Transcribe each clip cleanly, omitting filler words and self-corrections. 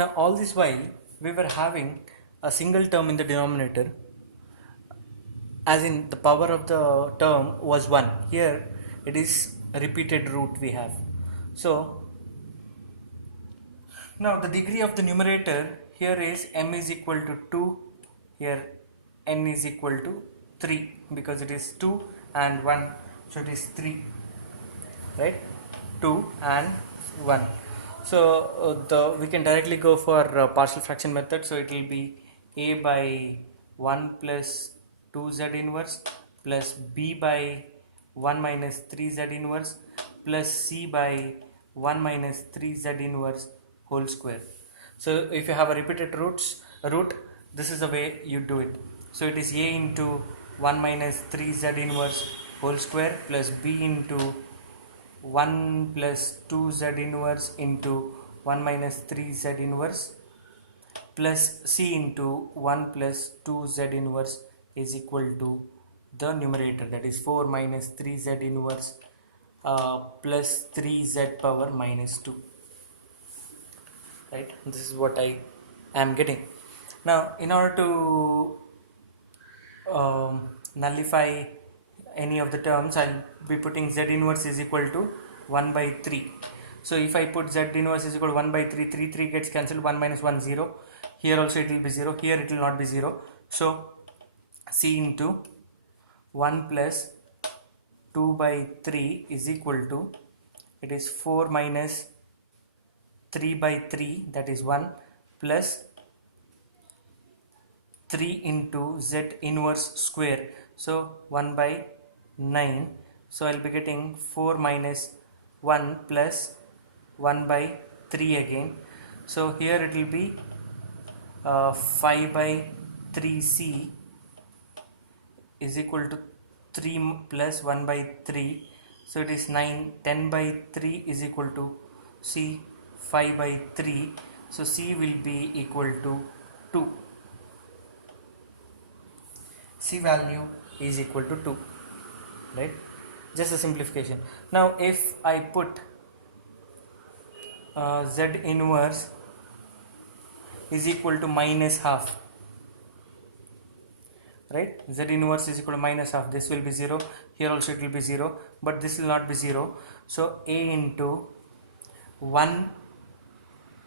Now all this while we were having a single term in the denominator, as in the power of the term was 1. Here it is a repeated root we have. So now the degree of the numerator here is m is equal to 2, here n is equal to 3 because it is 2 and 1, so it is 3, right? 2 and 1. So we can directly go for partial fraction method. So it will be a by 1 plus 2z inverse plus b by 1 minus 3z inverse plus c by 1 minus 3z inverse whole square. So if you have a repeated root, this is the way you do it. So it is a into 1 minus 3z inverse whole square plus b into 1 plus 2z inverse into 1 minus 3z inverse plus c into 1 plus 2z inverse is equal to the numerator, that is 4 minus 3z inverse plus 3z power minus 2, right? This is what I am getting. Now in order to nullify any of the terms, I'll be putting z inverse is equal to 1 by 3. So if I put z inverse is equal to 1 by 3, 3 gets cancelled, 1 minus 1 0. Here also it will be 0, here it will not be 0. So c into 1 plus 2 by 3 is equal to, it is 4 minus 3 by 3, that is 1, plus 3 into z inverse square, so 1 by 9. So I'll be getting 4 minus 1 plus 1 by 3 again. So here it will be 5 by 3c is equal to 3 plus 1 by 3. So it is 9. 10 by 3 is equal to c 5 by 3. So c will be equal to 2. C value is equal to 2, right? Just a simplification. Now if I put z inverse is equal to minus half, right? Z inverse is equal to minus half, this will be 0, here also it will be 0, but this will not be 0. So a into 1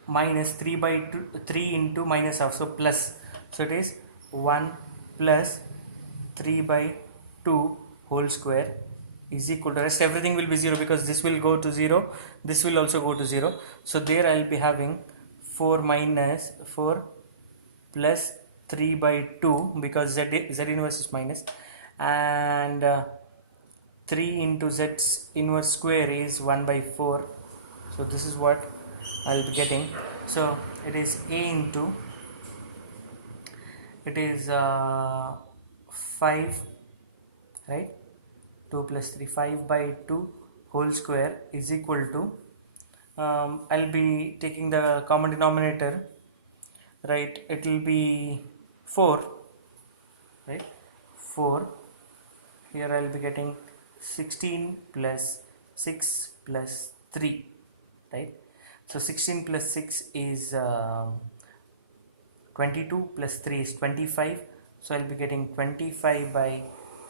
minus 3 by 2, 3 into minus half, so plus, so it is 1 plus 3 by 2 whole square is equal to, rest everything will be 0 because this will go to 0, this will also go to 0. So there I will be having 4 minus 4 plus 3 by 2 because z inverse is minus, and 3 into z inverse square is 1 by 4. So this is what I will be getting. So it is a into, it is 5, right? 2 plus 3, 5 by 2 whole square is equal to, I'll be taking the common denominator, right? It will be 4, right? 4. Here I'll be getting 16 plus 6 plus 3, right? So 16 plus 6 is 22 plus 3 is 25. So I'll be getting 25 by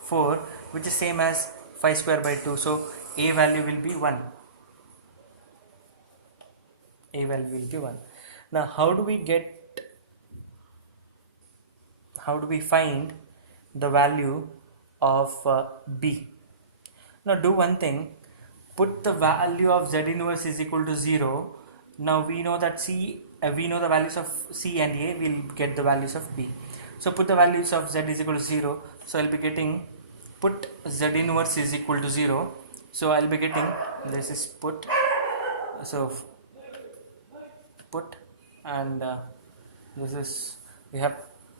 4, which is same as 5 square by 2. So a value will be 1. A value will be 1. Now how do we find the value of b? Now do one thing, put the value of z inverse is equal to 0. Now we know that we know the values of c and a, will get the values of b. So put the values of z is equal to 0. So I'll be getting, put z inverse is equal to 0. So I'll be getting, this is put, so put, and this is, we have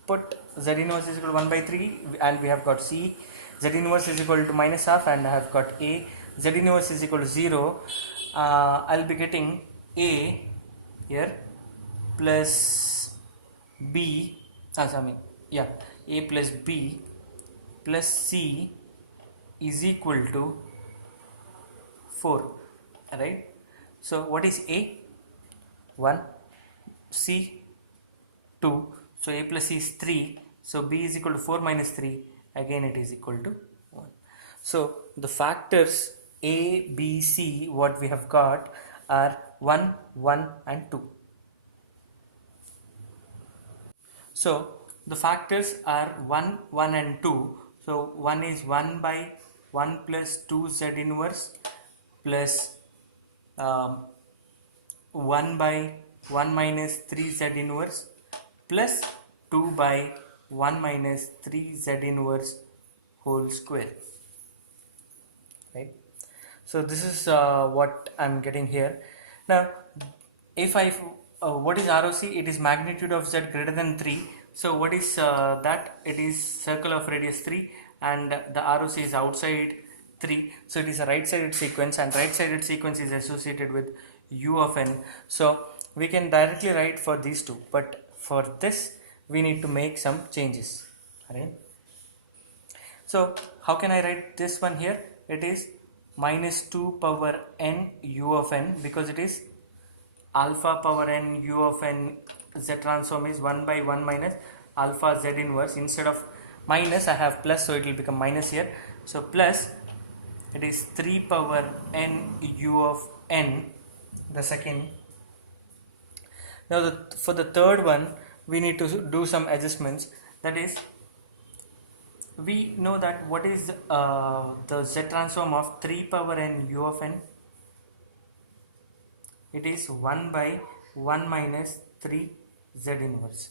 put z inverse is equal to 1 by 3, and we have got c. Z inverse is equal to minus half, and I have got a. Z inverse is equal to 0. I'll be getting a here plus b, a plus b plus c is equal to 4, right? So what is a? 1. C 2, so a plus c is 3, so b is equal to 4 minus 3, again it is equal to 1. So the factors a, b, c what we have got are 1, 1 and 2. So the factors are 1, 1 and 2. So 1 is 1 by 1 plus 2 z inverse plus 1 by 1 minus 3 z inverse plus 2 by 1 minus 3 z inverse whole square, right? So this is what I'm getting here. Now if I what is ROC? It is magnitude of z greater than 3. So what is that? It is circle of radius 3 and the ROC is outside 3. So it is a right sided sequence, and right sided sequence is associated with u of n. So we can directly write for these two, but for this we need to make some changes, right? So how can I write this one here? It is minus 2 power n u of n, because it is alpha power n u of n z transform is 1 by 1 minus alpha z inverse. Instead of minus I have plus, so it will become minus here. So plus, it is 3 power n u of n, the second. Now for the third one we need to do some adjustments. That is, we know that what is the z transform of 3 power n u of n? It is 1 by 1 minus 3 z inverse.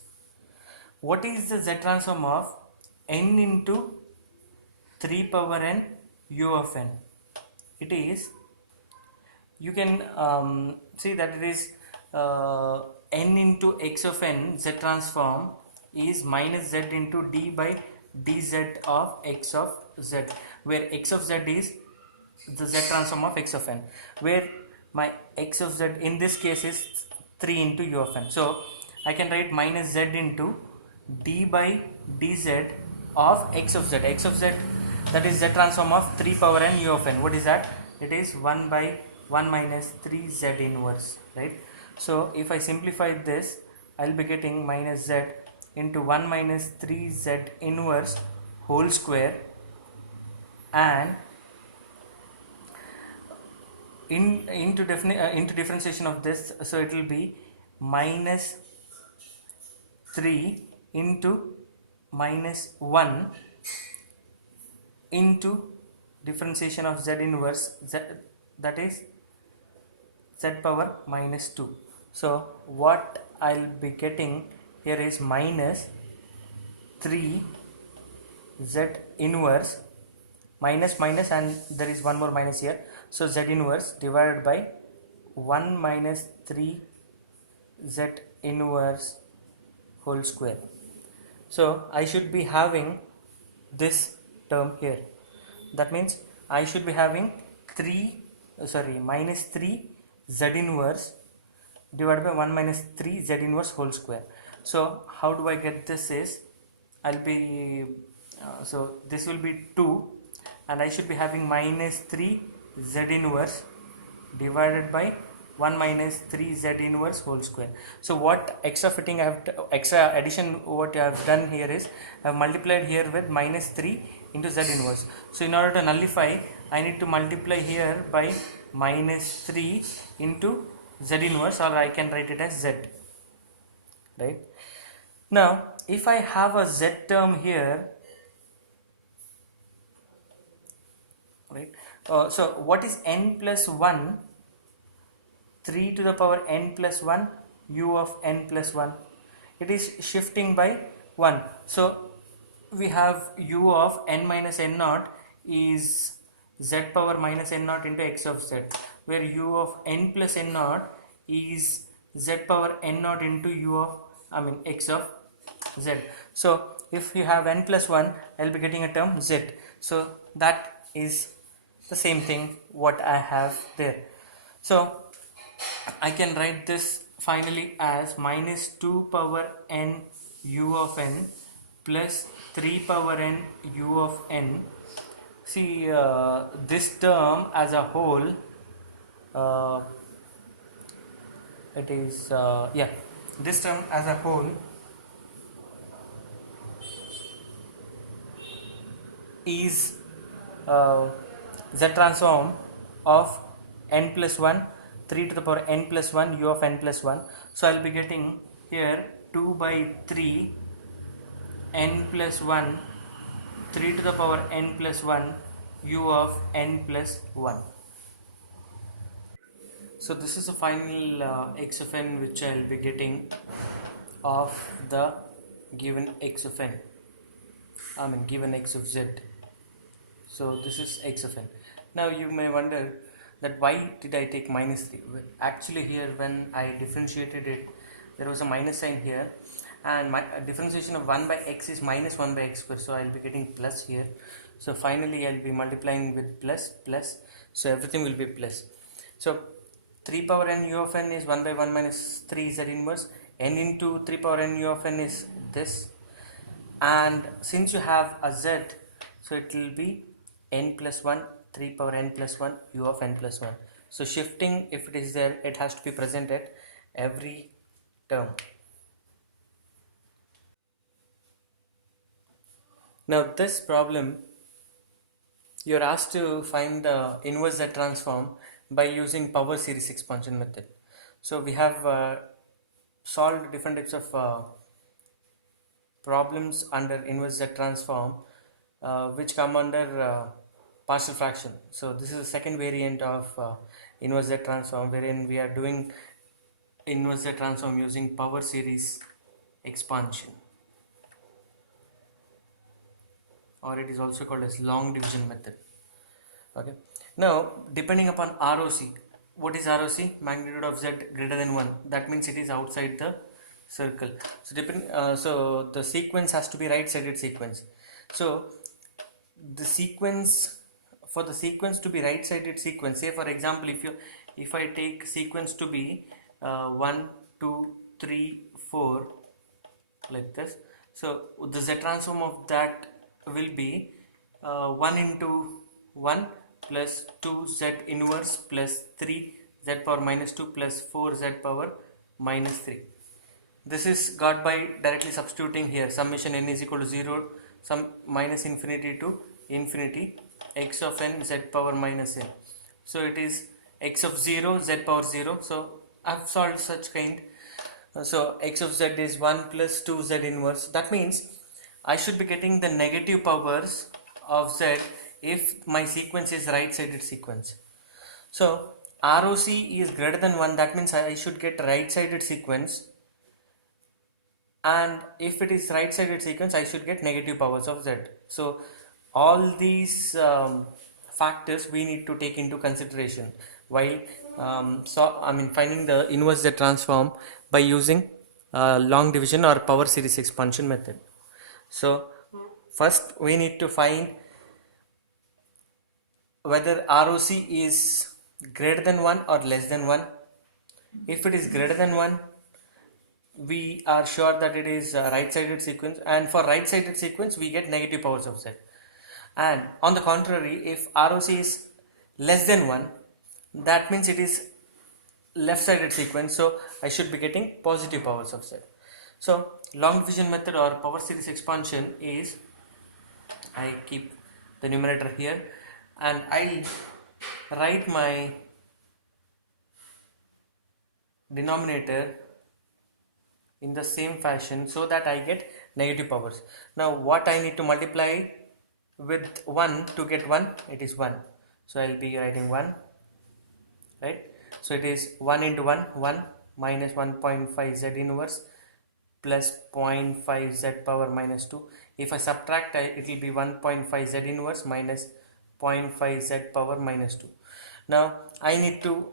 What is the z transform of n into 3 power n u of n? It is, you can see that it is n into x of n z transform is minus z into d by dz of x of z, where x of z is the z transform of x of n, where my x of z in this case is 3 into u of n. So I can write minus z into d by dz of x of z. X of z, that is z transform of 3 power n u of n. What is that? It is 1 by 1 minus 3 z inverse, right? So if I simplify this, I'll be getting minus z into 1 minus 3 z inverse whole square, and into differentiation of this, so it will be minus 3 into minus 1 into differentiation of z inverse z, that is z power minus 2. So what I'll be getting here is minus 3 z inverse minus minus, and there is one more minus here, so z inverse divided by 1 minus 3 z inverse whole square. So I should be having this term here. That means I should be having minus 3 z inverse divided by 1 minus 3 z inverse whole square. So how do I get this is, I'll be so this will be 2, and I should be having minus 3 z inverse divided by 1 minus 3 z inverse whole square. So what extra fitting I have, extra addition what I have done here is, I have multiplied here with minus 3 into z inverse. So in order to nullify, I need to multiply here by minus 3 into z inverse, or I can write it as z, right? Now if I have a z term here, right, so what is n plus 1? 3 to the power n plus 1 u of n plus 1. It is shifting by 1. So we have u of n minus n naught is z power minus n naught into x of z, where u of n plus n naught is z power n naught into u of x of z. So if you have n plus 1, I'll be getting a term z. So that is the same thing what I have there. So I can write this finally as minus 2 power n u of n plus 3 power n u of n. See, this term as a whole, it is this term as a whole is z transform of n plus 1 3 to the power n plus 1 u of n plus 1. So I'll be getting here 2 by 3 n plus 1 3 to the power n plus 1 u of n plus 1. So this is the final x of n which I'll be getting of the given x of n, given x of z. So this is x of n. Now you may wonder that why did I take minus 3? Actually here when I differentiated it, there was a minus sign here, and my differentiation of 1 by x is minus 1 by x square, so I'll be getting plus here. So finally I'll be multiplying with plus, so everything will be plus. So 3 power n u of n is 1 by 1 minus 3 z inverse, n into 3 power n u of n is this, and since you have a z, so it will be n plus 1 3 power n plus 1 u of n plus 1. So shifting, if it is there, it has to be present at every term. Now this problem, you are asked to find the inverse Z transform by using power series expansion method. So we have solved different types of problems under inverse Z transform which come under partial fraction. So this is the second variant of inverse Z transform, wherein we are doing inverse Z transform using power series expansion, or it is also called as long division method. Okay. Now depending upon ROC, what is ROC? Magnitude of Z greater than 1. That means it is outside the circle. So so the sequence has to be right sided sequence. So the sequence, for the sequence to be right sided sequence, say for example if I take sequence to be 1 2 3 4 like this, so the Z transform of that will be 1 into 1 plus 2 Z inverse plus 3 Z power minus 2 plus 4 Z power minus 3. This is got by directly substituting here summation n is equal to 0 some minus infinity to infinity x of n z power minus n. So it is x of 0 z power 0. So I have solved such kind. So x of z is 1 plus 2 z inverse. That means I should be getting the negative powers of z if my sequence is right sided sequence. So ROC is greater than 1, that means I should get right sided sequence, and if it is right sided sequence I should get negative powers of z. So all these factors we need to take into consideration while finding the inverse Z transform by using long division or power series expansion method. So first we need to find whether ROC is greater than 1 or less than 1. If it is greater than 1, we are sure that it is a right sided sequence, and for right sided sequence we get negative powers of z. And on the contrary, if ROC is less than 1, that means it is left sided sequence, so I should be getting positive powers of z. So long division method or power series expansion is, I keep the numerator here and I write my denominator in the same fashion so that I get negative powers. Now what I need to multiply with 1 to get 1, it is 1. So I will be writing 1, right? So it is 1 into 1, 1 minus 1.5 z inverse plus 0.5 z power minus 2. If I subtract, it will be 1.5 z inverse minus 0.5 z power minus 2. Now I need to,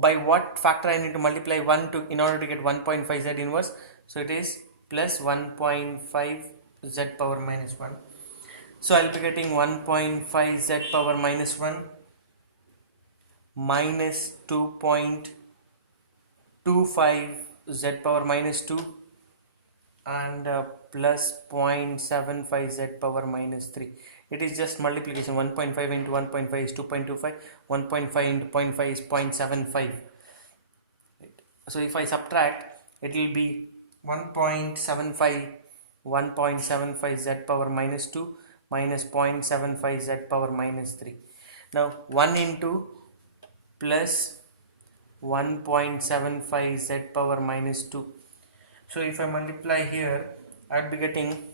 by what factor I need to multiply 1 to in order to get 1.5 z inverse? So it is plus 1.5 z power minus 1. So I will be getting 1.5 z power minus 1 minus 2.25 z power minus 2 and plus 0.75 z power minus 3. It is just multiplication. 1.5 into 1.5 is 2.25, 1.5 into 0.5 is 0.75. So if I subtract, it will be 1.75 z power minus 2 minus 0.75 z power minus 3. Now 1 into plus 1.75 z power minus 2. So if I multiply here, I'd be getting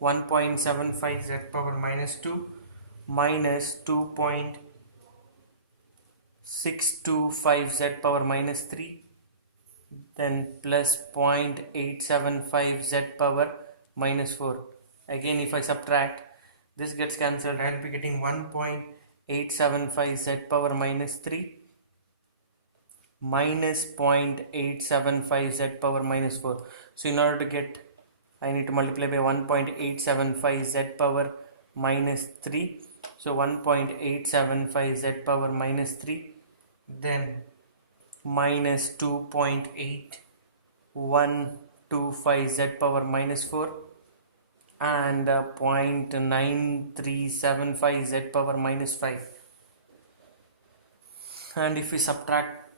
1.75 z power minus 2 minus 2.625 z power minus 3, then plus 0.875 z power minus 4. Again, if I subtract, this gets cancelled. I'll be getting 1.875 z power minus 3 minus 0.875 z power minus 4. So in order to get, I need to multiply by 1.875 z power minus 3. So 1.875 z power minus 3, then minus 2.8125 z power minus 4 and 0.9375 z power minus 5. And if we subtract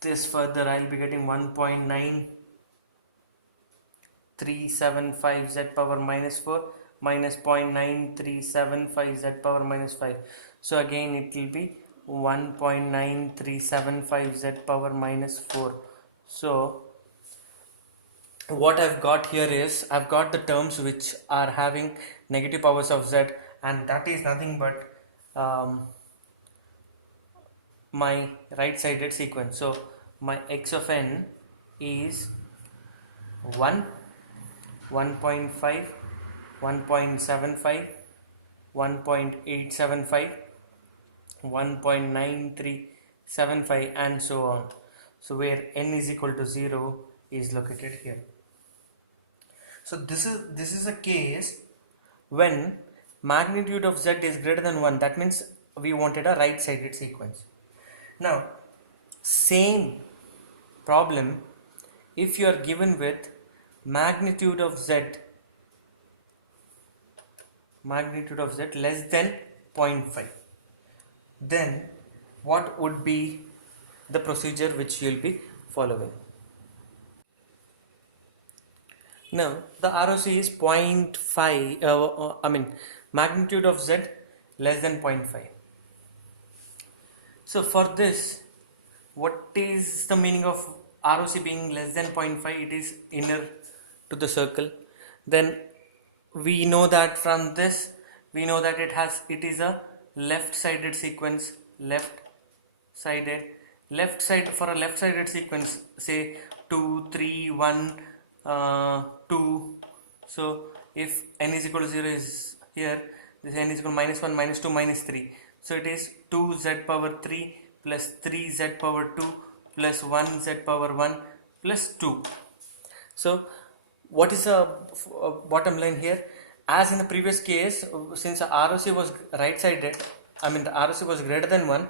this further, I'll be getting 1.9375 z power minus 4 minus 0.9375 z power minus 5. So again it will be 1.9375 z power minus 4. So what I've got here is, I've got the terms which are having negative powers of z, and that is nothing but my right-sided sequence. So my x of n is 1, 1.5, 1.75, 1.875, 1.9375 and so on. So where n is equal to 0 is located here. So this is a case when magnitude of z is greater than 1. That means we wanted a right-sided sequence. Now same problem if you are given with magnitude of z less than 0.5, then what would be the procedure which you will be following? Now the ROC is 0.5, magnitude of z less than 0.5. So for this, what is the meaning of ROC being less than 0.5? It is inner to the circle. Then we know that from this, we know that it is a left-sided sequence. Left side for a left-sided sequence, say 2, 3, 1, 2. So if n is equal to 0 is here, this n is equal to minus 1, minus 2, minus 3. So it is 2z power 3 plus 3z power 2 plus 1z power 1 plus 2. So what is the bottom line here? As in the previous case, since the ROC was right-sided, the ROC was greater than 1,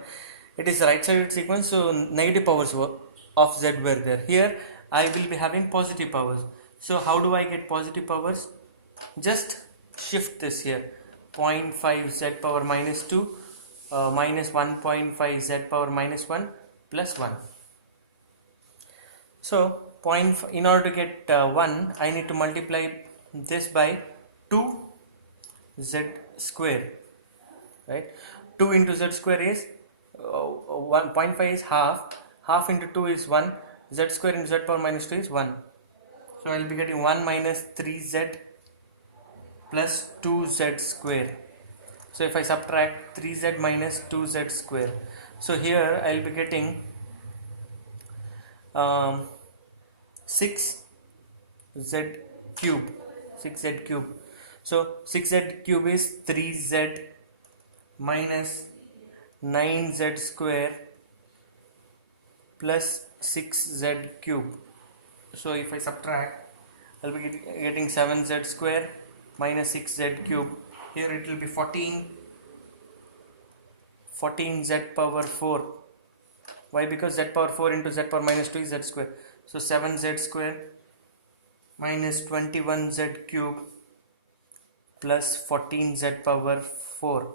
it is right-sided sequence, so negative powers of z were there. Here I will be having positive powers. So how do I get positive powers? Just shift this here, 0.5 z power minus 2 minus 1.5 z power minus 1 plus 1. So in order to get 1, I need to multiply this by 2 z square, right? 2 into z square is 1.5 is half into 2 is 1, z square into z power minus 2 is 1. So I will be getting 1 minus 3z plus 2z square. So if I subtract 3z minus 2z square, so here I will be getting 6z cube. So 6z cube is 3z minus 9z square plus 6z cube. So if I subtract, I'll be getting 7z square minus 6z cube. Here it will be 14z power 4. Why? Because z power 4 into z power minus 2 is z square. So 7z square minus 21z cube plus 14z power 4.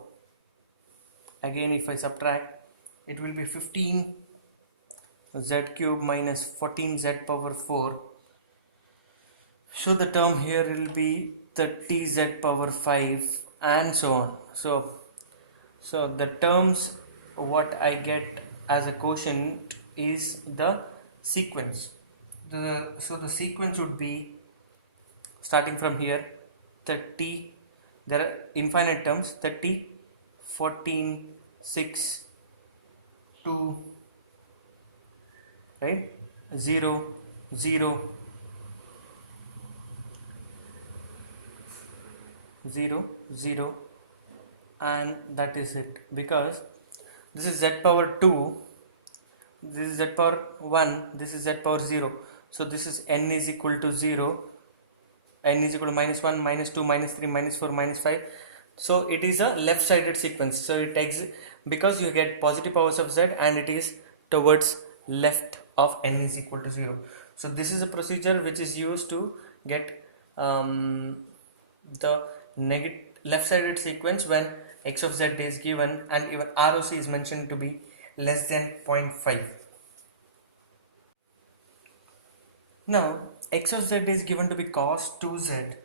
Again if I subtract, it will be 15z cube minus 14z power 4 So the term here will be 30z power 5 and so on. So the terms what I get as a quotient is the sequence. So the sequence would be starting from here 30, there are infinite terms 30, 14, 6, 2, right, 0, 0, 0, 0, and that is it, because this is z power 2, this is z power 1, this is z power 0, so this is n is equal to 0, n is equal to minus 1, minus 2, minus 3, minus 4, minus 5. So it is a left sided sequence, so it takes, because you get positive powers of z and it is towards left of n is equal to 0. So this is a procedure which is used to get the negative left sided sequence when x of z is given and even ROC is mentioned to be less than 0.5. Now x of z is given to be cos 2z.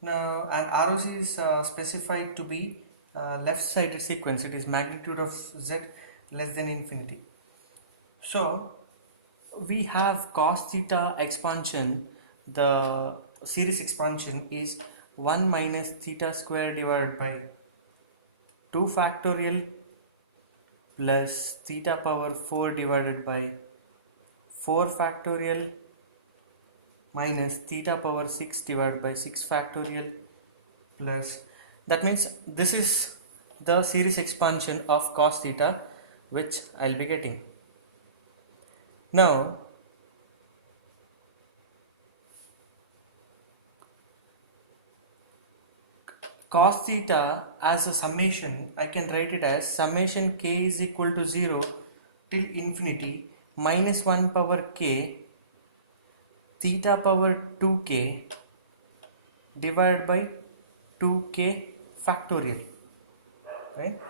Now, and ROC is specified to be left sided sequence, it is magnitude of z less than infinity. So we have cos theta expansion, the series expansion is 1 minus theta square divided by 2 factorial plus theta power 4 divided by 4 factorial minus theta power 6 divided by 6 factorial plus, that means this is the series expansion of cos theta which I'll be getting. Now cos theta as a summation, I can write it as summation k is equal to 0 till infinity minus 1 power k theta power 2k divided by 2k factorial, right?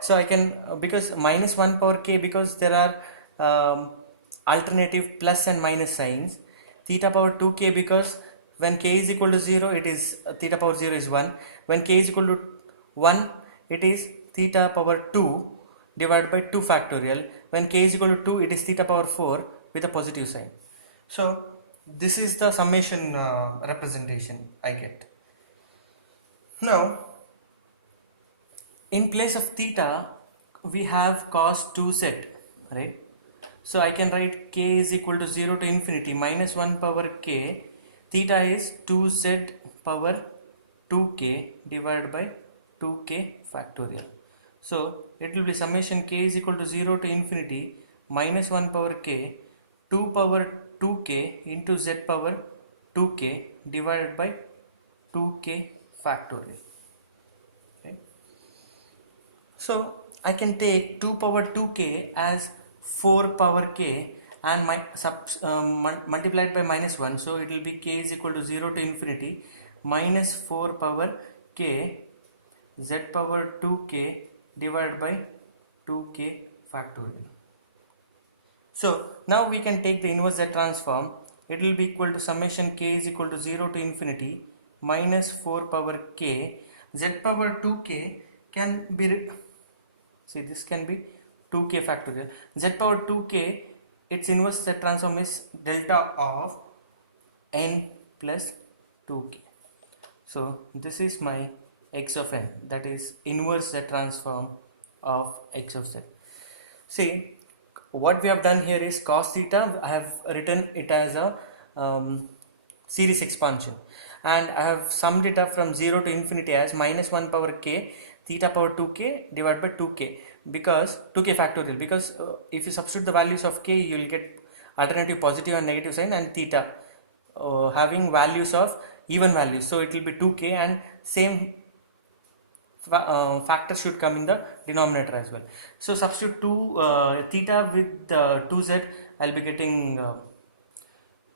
So I can because minus 1 power k, because there are alternative plus and minus signs, theta power 2k because when k is equal to 0 it is theta power 0 is 1, when k is equal to 1 it is theta power 2 divided by 2 factorial, when k is equal to 2 it is theta power 4 with a positive sign. So this is the summation representation I get. Now in place of theta we have cos 2z, right? So I can write k is equal to 0 to infinity minus 1 power k, theta is 2z power 2k divided by 2k factorial. So it will be summation k is equal to 0 to infinity minus 1 power k 2 power 2k into z power 2k divided by 2k factorial. So I can take 2 power 2k as 4 power k and multiplied by minus 1, so it will be k is equal to 0 to infinity minus 4 power k z power 2k divided by 2k factorial. So now we can take the inverse z transform, it will be equal to summation k is equal to 0 to infinity minus 4 power k, z power 2k can be, see this can be 2k factorial, z power 2k, its inverse z transform is delta of n plus 2k. So this is my x of n, that is inverse z transform of x of z. See what we have done here is cos theta, I have written it as a series expansion, and I have summed it up from 0 to infinity as minus 1 power k theta power 2k divided by 2k, because 2k factorial, because if you substitute the values of k you will get alternative positive and negative sign, and theta having values of even values, so it will be 2k and same factor should come in the denominator as well. So substitute theta with 2z, I'll be getting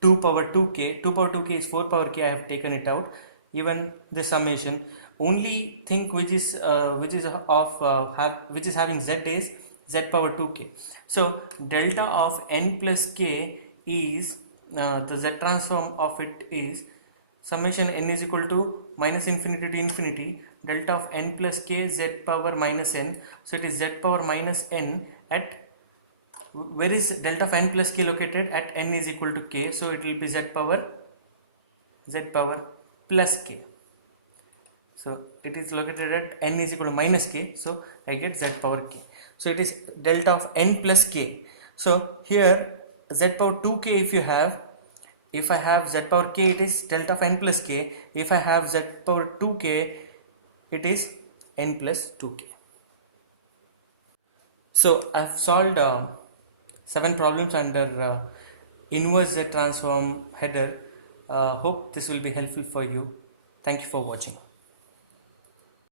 2 power 2k, 2 power 2k is 4 power k, I have taken it out, even the summation. Only thing which is which is having z is z power 2k. So delta of n plus k is the z transform of it is summation n is equal to minus infinity to infinity delta of n plus k z power minus n. So it is z power minus n at, where is delta of n plus k located? At n is equal to k, so it will be z power plus k. So it is located at n is equal to minus k, so I get z power k. So it is delta of n plus k. So here z power 2k, if I have z power k, it is delta of n plus k. If I have z power 2k, it is n plus 2k. So I have solved 7 problems under inverse z transform header. Hope this will be helpful for you. Thank you for watching.